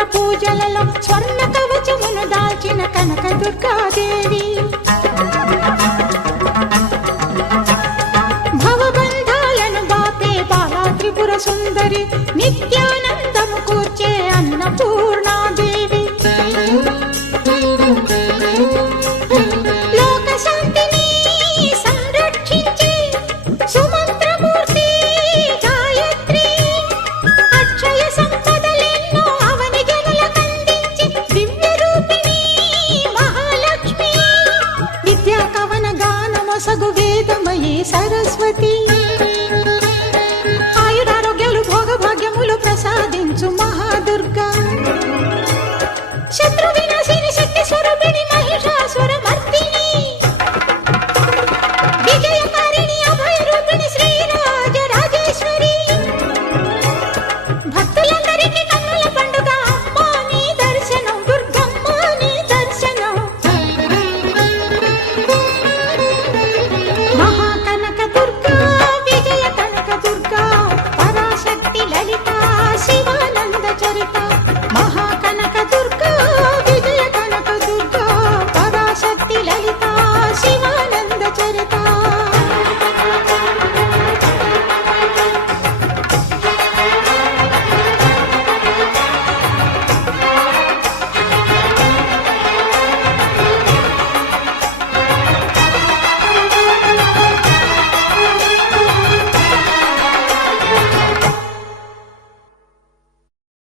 మంత్ర పూజలలో స్వర్ణ కవచమును దాల్చిన కనక దుర్గాదేవి భవబంధాలను బాపే బాలా త్రిపుర సుందరి నిత్యానందము కూర్చే అన్నపూర్ణాదేవి. సగు వేదమయీ సరస్వతి.